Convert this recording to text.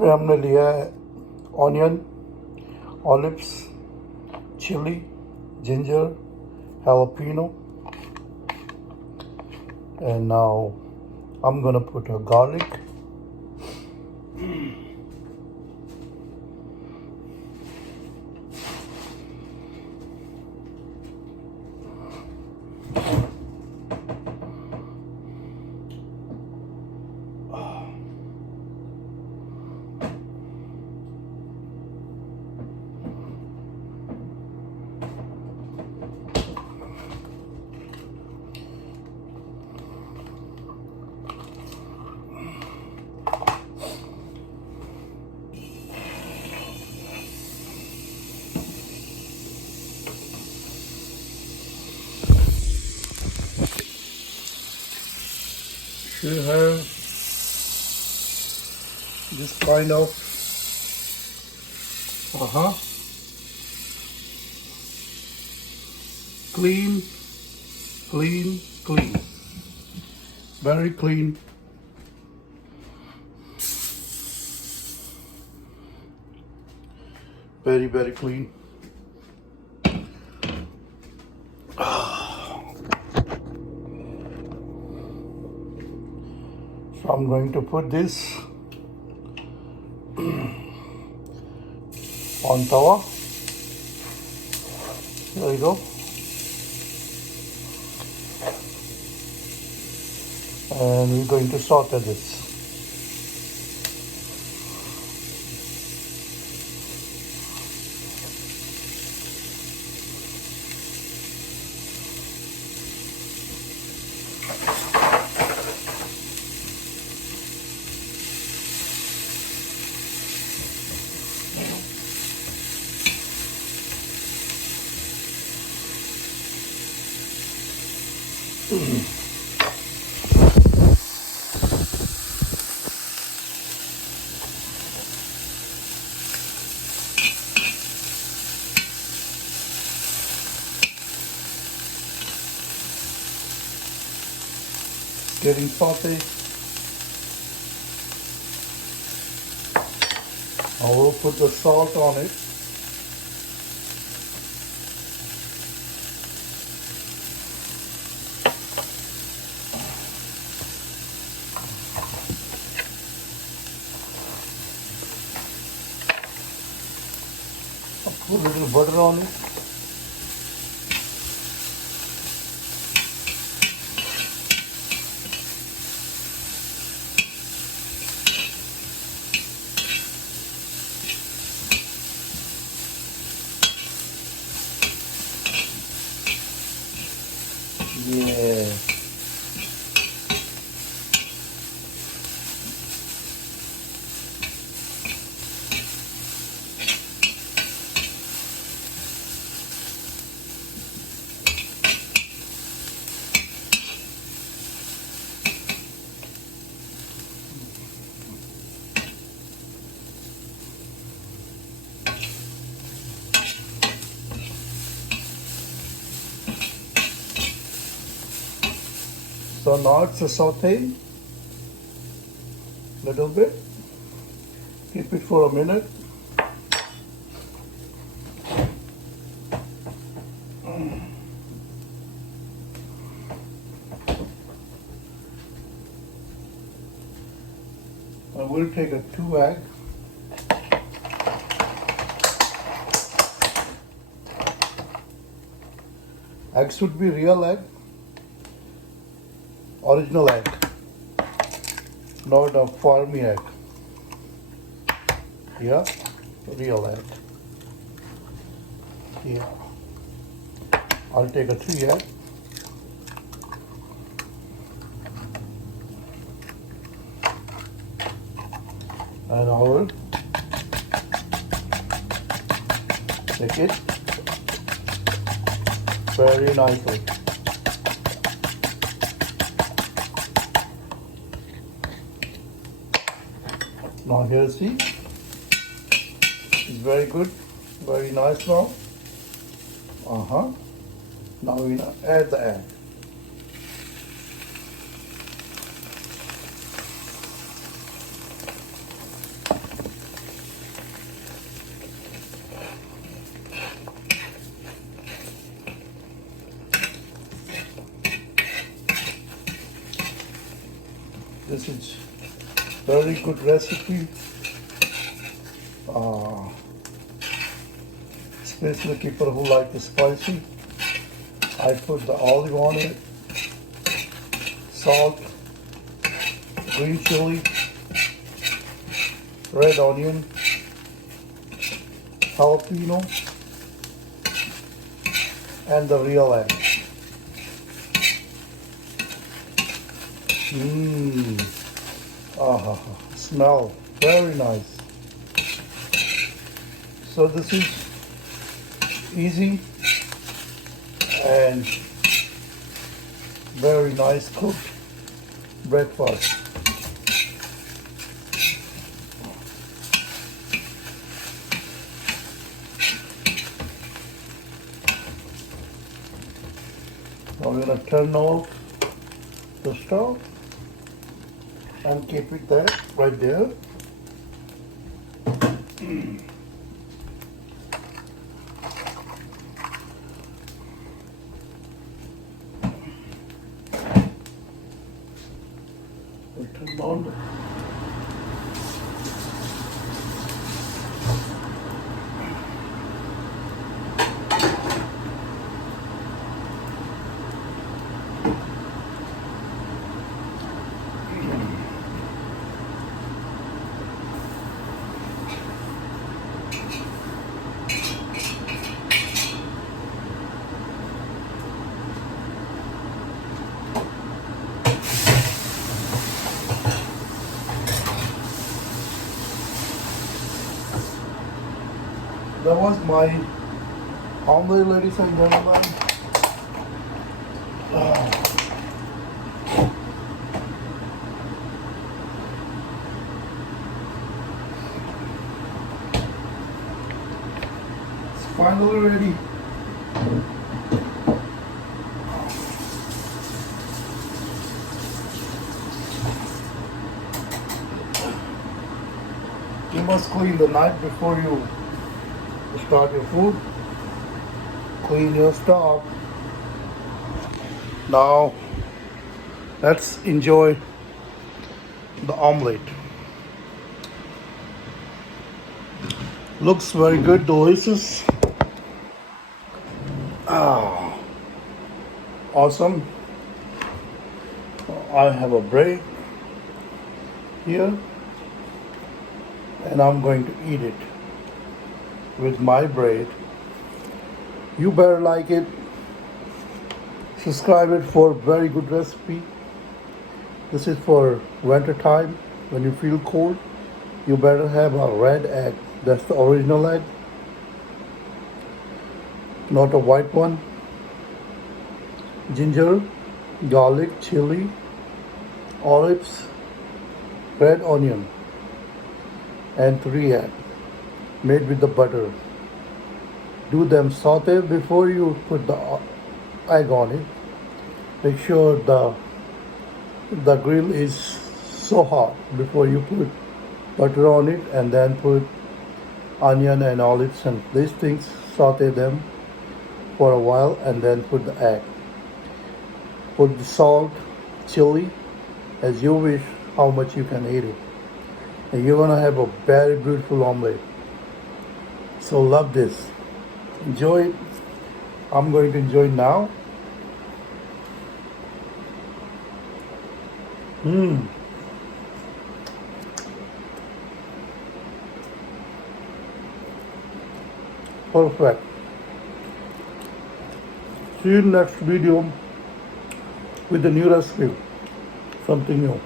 इसमें हमने लिया है onion, olives, chilli, ginger, jalapeno, and now I'm gonna put a garlic. Should have this kind of clean, very clean. Very clean. So I'm going to put this on tawa. There you go. And we're going to saute this. Getting salty. I will put the salt on it. I'll put a little butter on it. Yeah. So now it's a saute, little bit. Keep it for a minute. I will take a 2 egg. Egg should be real egg, original egg, not a farmy egg. Yeah, real egg. Yeah. I'll take a 3 egg. And I will take it very nicely. Now here, see, it's very good, very nice now. Now we add the egg. This is very good recipe. Especially people who like the spicy. I put the olive on it, salt, green chili, red onion, jalapeno, and the real egg. Smell very nice. So this is easy and very nice cooked breakfast. Now we're gonna turn off the stove and keep it there, right there. We'll turn on the That was my omelet, ladies and gentlemen. It's finally ready. You must clean the night before you start your food. Clean your stove. Now let's enjoy the omelette. Looks very good, delicious. Awesome. I have a bread here and I'm going to eat it with my bread. You better like it. Subscribe it for very good recipe. This is for winter time when you feel cold. You better have a red egg. That's the original egg, not a white one. Ginger, garlic, chili, olives, red onion, and 3 eggs made with the butter. Do them saute before you put the egg on it. Make sure the grill is so hot before you put butter on it, and then put onion and olives and these things, saute them for a while, and then put the egg. Put the salt, chili, as you wish how much you can eat it. And you're gonna have a very beautiful omelette. So love this. Enjoy it. I'm going to enjoy it now. Perfect. See you next video with a new recipe. Something new.